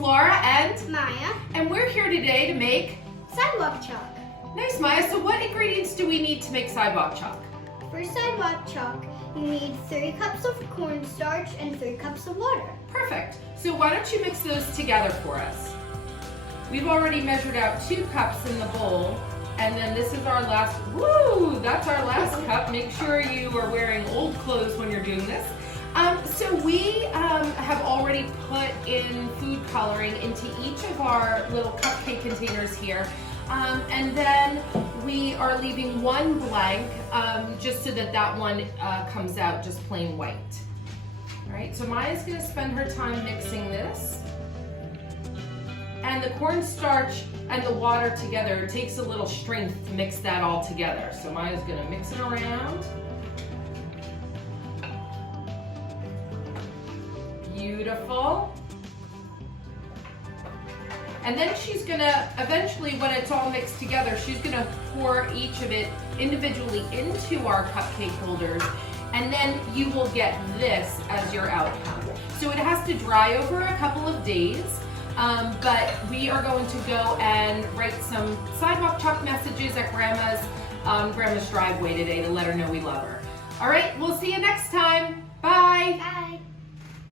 Laura and Maya. And we're here today to make Sidewalk chalk. Nice, Maya. So what ingredients do we need to make sidewalk chalk? For sidewalk chalk, you need 3 cups of cornstarch and 3 cups of water. Perfect. So why don't you mix those together for us? We've already measured out 2 cups in the bowl, and then this is our last, that's our last cup. Make sure you are wearing old clothes when you're doing this. So we have already put in food coloring into each of our little cupcake containers here. And then we are leaving one blank just so that that one comes out just plain white. All right, so Maya's gonna spend her time mixing this. And the cornstarch and the water together, it takes a little strength to mix that all together. So Maya's gonna mix it around. Beautiful. And then she's gonna, eventually when it's all mixed together, she's gonna pour each of it individually into our cupcake holders, and then you will get this as your outcome. So it has to dry over a couple of days, but we are going to go and write some sidewalk chalk messages at Grandma's driveway today to let her know we love her. All right, we'll see you next time. Bye. Bye.